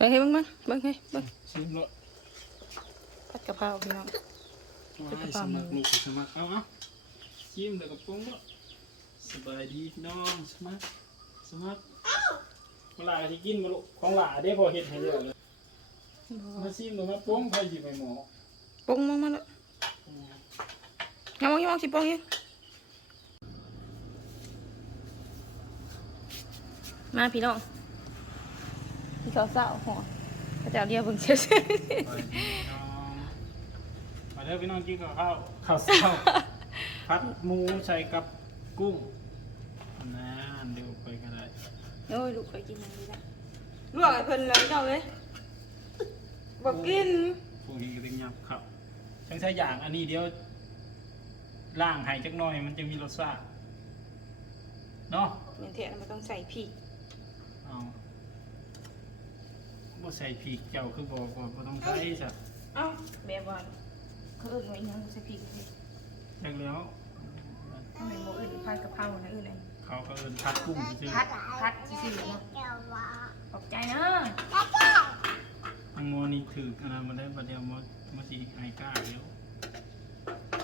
ใส่ให้เบิ่งมั้งเบิ่งให้เบิ่งชิมเลยผัดกะเพราพี่น้องว้ายสมัครลูกสมัครเอาเอาชิมเดี๋ยวกับปรุงก็สบายดีพี่น้องสมัครสมัครเวลาที่กินมาลูกของหลาได้พอเห็ดให้เยอะเลยมาชิมดูมาปรุงใครหยิบไปหมอปรุงมั้งมาเลยยังมองยังมองสิปรุงยังมาพี่น้องพี่ เขาเศร้าหัวพระเจ้าเรียกเบิ่งเชื่อมาเด้อพี่น้องกินกับข้าวข้าวเศร้าพัดหมูใส่กับกุ้งนะเดี๋ยวไปกันได้โอ้ยลูกเคยกินอย่างนี้ละลวกไอ้เพิ่นเลยเจ้าเลยบอกกินพวกนี้ก็ต้องยับครับทั้งใช้อย่างอันนี้เดียวล่างใหายจักหน่อยมันจะมีรสชาติเนาะเหมือนเทะมันต้องใส่พริกเอา บ่ใส่พริกเจ้าคือบอกว่าบ่ต้องใส่สัตว์เอ้าแบบว่าเขาเอิ้นว่าอีหยังบ่ใส่พริกสิจักแล้วทำไมบ่เอิ้นผัดกะเพรานะเอิ้นอะไรเขาก็เอิ้นพัดกุ้งซื่อผัดผัดซื่อๆเนาะขอบใจเนาะๆทั้งหมอนี่ถืออันนั้นมาได้บัดเดียวมามาสิไอ้กล้าเดี๋ยว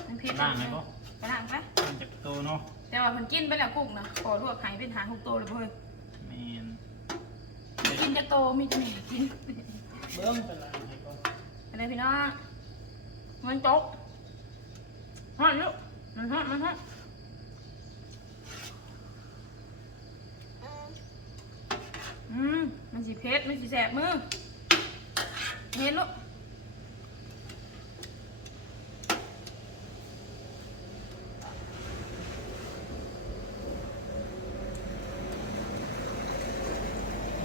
มันเผ็ดล่างให้บ่ไปล้างไปมันจะโตเนาะแต่ว่ามันกินไปแล้วกุ้งนะขอลวกหายเป็นหางหกโตเลยเว้ยแม่น กินจะโตมีแต่แม่กินเบิ้งเป็นล่างให้ก่อนอะไรพี่น้องมันตกฮอดลูกมันฮอดมันฮอดอืมมันสีเพชรมันสีแสบมือเห็นลูก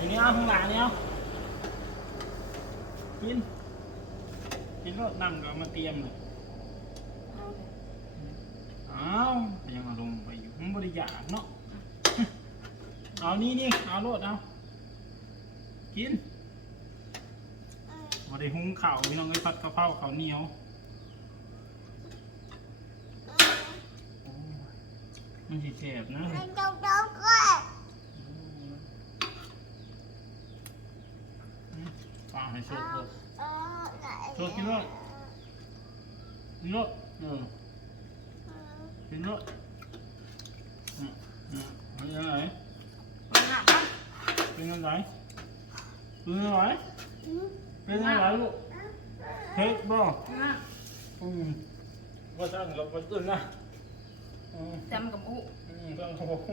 นี่นี่เอาข้างหลังเนี่เอากินกินรสน้ำก็เอามาเตรียมเลยอ้าวยังเอาลงไปอยู่มันบริยากเนาะเอานี่นี่เอาโลดเอากินมาได้หุงข้าวพี่น้องไอ้ยผัดกะเพราข้าวเหนียวโอ้ยมันสิแสบนะปลา ให้สดเลยสดกินรสกินรสเออกินรสอืมอืมเป็นยังไงเอาหนักปะเป็นยังไงเป็นยังไงเป็นยังไงลูกเฮ้ยบ่เอาหนักอืมว่าสั่งเราไปตื่นนะอืมจำกับอุอืมต้องโอ้โห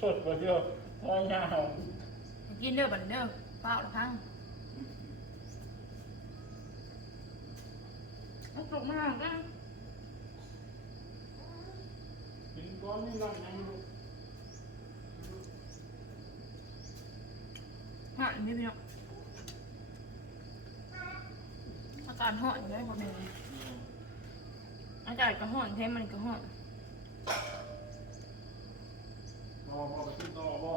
สดกว่าเดียวพอยาวกินเด้อบัดเด้อเปล่าละพัง เอาปลุกมาหน่อยกินก้อนนี่นั่งยังลูกห่อนนี่พี่น้องอากาศห่อนอยู่ได้พอแม่อากาศก็ห่อนเทมันก็ห่อนพอพอไปกินต่อบ่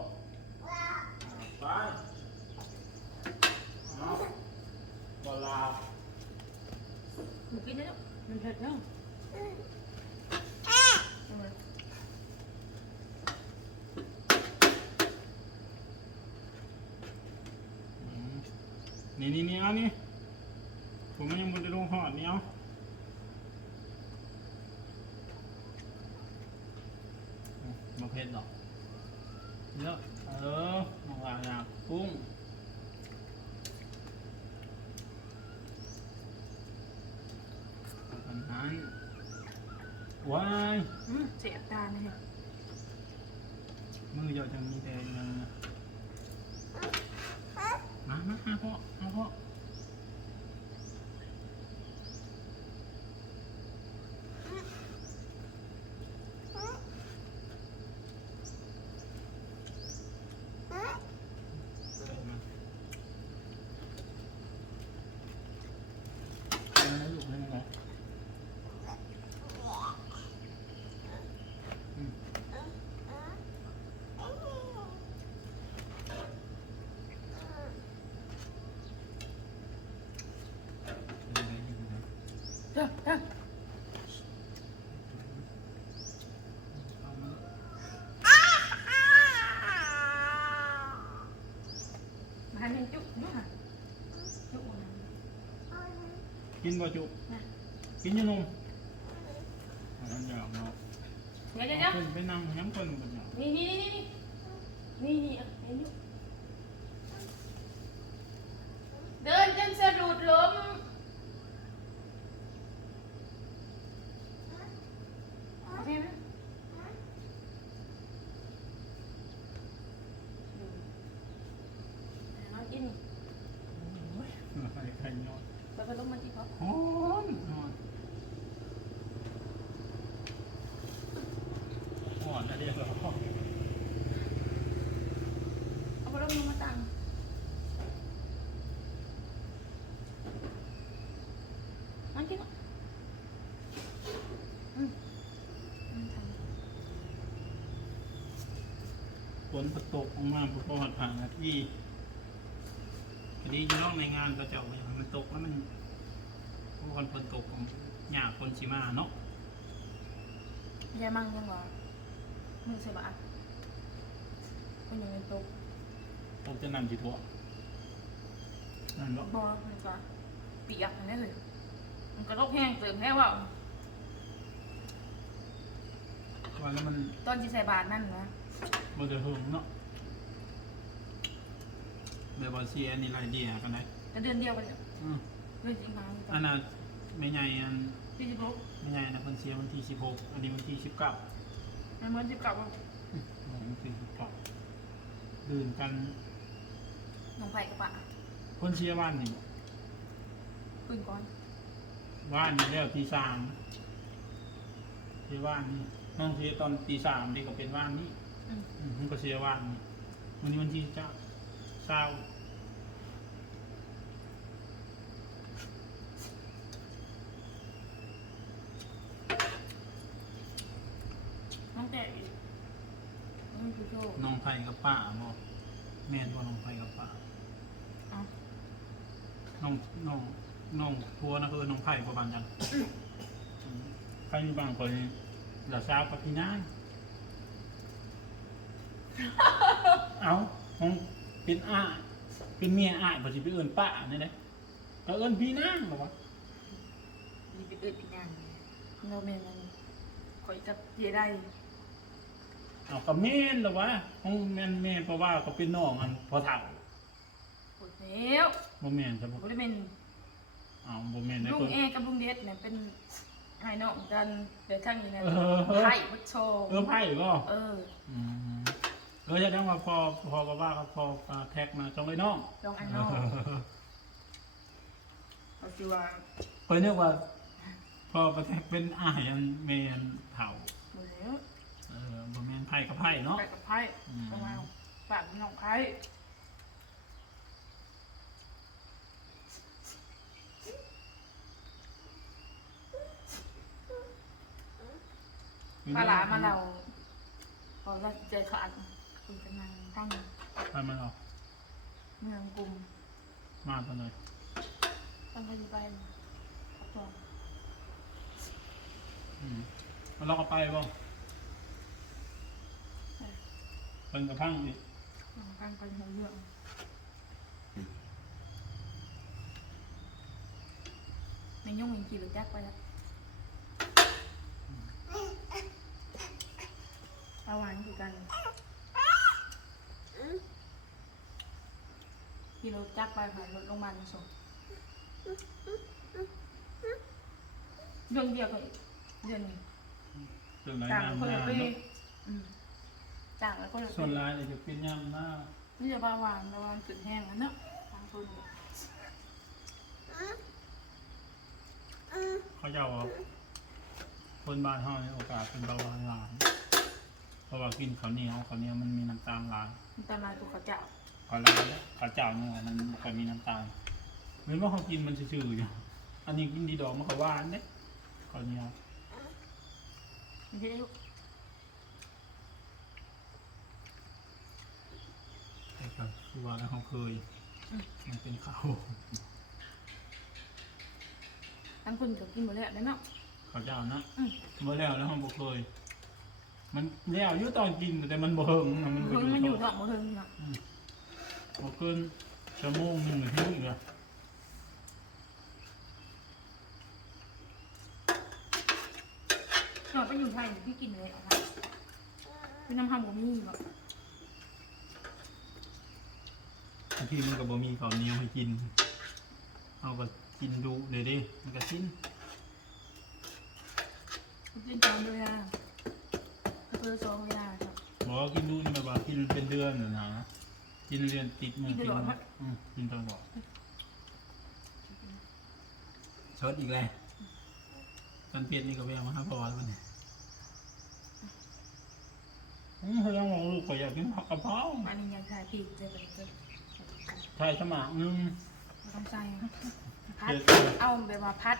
ไปเอาบ่ลา มึงกินได้แล้ว มันเผ็ดเนาะนี่นี่นี่เอานี่ผมยังบนได้ลงหอดนี่เอามบ่เผ็ดหรอกเยอะเออมาว่าอยากปรุ้งอันนั้นว้าย อื การเลยมือเยอะจังมีแต่เงินนะมามาหาพ่อหาพ่อ เอาลูกให้มันไงอืมเป็นไงอยู่นะ เด้อเด้อ เอามา มา ให้มันจุ๊บด้วยค่ะอลูกมันกินบ่จุนะกินอยังนมอันอยากเนาะเดี๋ยวเดี๋ยวเดี๋ยวเพิ่นไปนั่งย้ำเพิ่นกันเนาะนี่นี่นี่นี่นี่นี่อะเห็นอยู่เดินจนสะดุดล้มโอเคไหมเอากิน โอ้ยใครใครนอน ไปไปลงมาที่เขา ฮ้อนนอนฮ้อนอะไรเหรอ เอาไปลงมาตังมันกินอะอืมอืมทำ ฝนตกออกมาพอพอผ่านนาทีพอดีอยู่นอกในงานก็จะเอาไว้ให้มันตกแล้วมันเพราะวันฝนตกผมหยาคนชิมาเนาะยายมั่งยังบอกมือใส่บาตรคนยังเป็นตกผมจะนำจีทั่วนั่นบ่บอมันก็เปียกอันนี้เลยมันก็ตกแห้งเติมแห้งว่าว่าแล้วมันตอนที่ใส่บาตรนั่นนะ บ่จะหึงเนาะแบบว่าเสียนี่ไรเดียกันได้ก็เดือนเดียวกันเนี่ยอืมเรื่องจริงมาอันน่ะไม่ใหญ่อันที่สิบหกไม่ใหญ่นะเพิ่นเสียวันที่สิบหกอันนี้วันที่สิบเก้ามันเหมือนสิบเก้าวันวันที่สิบเก้าดื่นกันน้องไผ่กับปะเพิ่นเสียวันนี่บ่คืนก่อนว่านนี่แล้วตีสามเสียว่านนี่น้องเสียตอนตีสามนี่ก็เป็นว่านนี่ อืมอืมมันก็เสียว่านนี่วันนี้วันที่เจ้าเศร้าน้องแต่อีกน้องคือโชคน้องไผ่กับป้าบ่แม่นว่าน้องไผ่กับป้าอ๋อน้องน้องน้องทัวนะคือน้องไผ่ประมาณนั้นใครมีบางคนเดี๋ยวเช้ากับพี่นาง เอาของเป็นอ้ายเป็นเมียอ้ายบ่สิไปเอิ้นป้านี่แหละก็เอิ้นพี่นางบ่วะมีเป็นเอิดเป็นงานเราเมนมันคอยกับเจได้เอาก็แม่นแล้ววะของแม่นแม่เพราะว่าเขาเป็นน้องอันพอเฒ่าปวดแล้วบ่แม่นจะบ่บริเวณเอาบ่แม่นได้ลุงคนเอกับลุงเดชเนี่ยเป็นไอ้น้องกันเดี๋ยวทั้งนี้นะเออไผ่พุทโชเออไผ่บ่เอออืม เออจะได้ว่าพอพอก็ว่าก็พออ่าแท็กมาจองไอ้น้องลองไอ้น้องเอาสิว่าเพิ่นนึกว่า พอประแท็กเป็นอ้ายอันแม่นเฒ่าหมดแล้วเออบ่แม่นไผ่กับไผ่เนาะไปกับไผ่อืม ประมาณฝากน้องไผ่มาหลามาเราพอเราใจขาด คุณกำลังตั้งไปมันออกเมืองกรุงมาตอนไหนตั้งไปอยู่ไปครับตัวอืมมันเราก็ไปบ่เพิ่นกระพังนี่น้องตั้งไปหัวเรื่องในยุ่งยิงขี่รถจักรไปแล้วระหว่างคือกัน ขี่รถจักรไปผ่านรถโรงพยาบาลมาส่งเรื่องเดียวกันอีกเดือนหนึงส่วนหลายต่างงานคนหละน้าปีเนาะอืมต่างแล้วคนละส่วนปีหลายเนี่ยจะเป็นยามหน้านี่จะบาวานบาวานสุดแห้งแล้วเนาะต่างคนเขาเจ้าว่าคนบ้านเฮาเนี่ยโอกาสเป็นเบาหวานหลายเพราะว่ากินข้าวเหนียวข้าวเหนียวมันมีน้ำตาลหลายมันตลายตัวเขาเจ้า ข้าวเหนียวข้าวเจ้าเนี่ยมันบ่ค่อยมีน้ำตาลเหมือนว่าเขากินมันซื่อๆอยู่อันนี้กินดีดอกมันก็หวานเด้ข้าวเหนียวไม่ใช่ลูกแต่ก็คือว่าแล้วเขาเคย มันเป็นข้าวทั้งคนก็กินหมดแล้วเนาะ ข้าวเจ้านะอืมบ่แล้วแล้วเขาบ่เคย มันแล้วอยู่ตอนกินแต่มันบ่เฮิงนะมันบ่เพิ่งมันอยู่ท้ท้องบ่เพิ่งเนาะ บ่เกินชั่วโมงหนึ่งหิ้อีกละหน่อยไปอยู่ไทยหนูพี่กินเลยอะค่ะเป็นน้ำหำกับมี่แบบบางทีมันก็บ่มีข้าเนียวให้กินเอาก็กินดูเด้เดิมันก็ชิ้นชิ้นจานเลยวละเพื่อสองเวลาครับบอกว่ากินดูนี่มาบ้างกินเป็นเดือนนะนะ กินเรียนติดมือกินอืมกินตลอดชดอีกเลยตอนเปลี่ยนนี่ก็แวะมาหาพ่อวันนี้อืมเขายังมองลูกก็อยากกินผักกะเพราอันนี้ยังใส่ปีกเจะเป็นจะใช่สมัครอืมต้องใส่พัดเอาแบบว่าพัด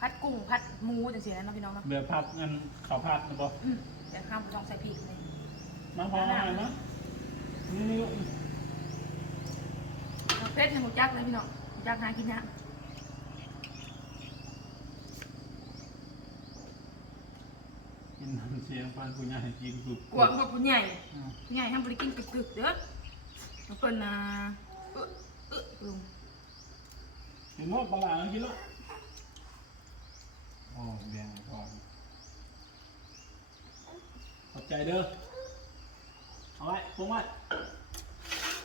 พัดกุ้งพัดหมูจังสีนั้นนะพี่น้องเนาะแบบผัดเงินข้าวผัดนะบออืมแต่ข้ามต้องใส่พริกเลยมาพอมานะนี่นี่ เพชรในหมูจักเลยพี่น้องหมูจักหากินนะกินน้ำเสียงฟันคุณยายกินกรุบกวางกับผู้ใหญ่อืมผู้ใหญ่ห้ามบริกินกึกๆเด้อแล้วเพิ่นน่ะเอ๊ะเอ๊ะลุงกินหมดปลาหลากินแล้วโอ้แบ่งก่อนขอบใจเด้อเอาไว้พงไว้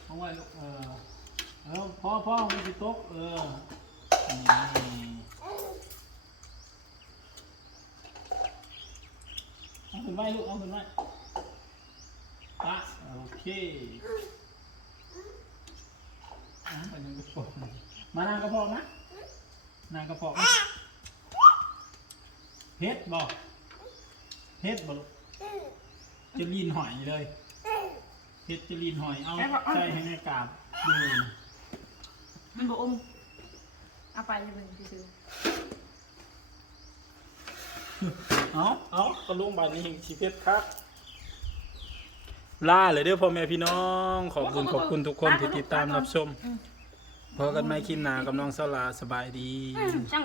พงไว้ลูกเออ เออพ่อพ่อมันสิตกเออนี่เอาขึ้นไว้ลูกเอาขึ้นไว้ปะโอเคอะไปยังกระเพาะมานางกระเพาะนะนางกระเพาะนะเฮ็ดบอกเฮ็ดบอกจะลีนหอยเลยเฮ็ดจะลีนหอยเอาใส่ให้ในกาบดูนะ มันบอกอมเอาไปเลยเป็นซื้อเอาเอากระลุงบานนี้ชีเพชรครับล่าเลยเด้อพ่อแม่พี่น้อง ขอบคุณขอบคุณทุกคนที่ติดตามรับชมอืมพอกันไม่คลิปหนากับน้องสลาสบายดีช่าง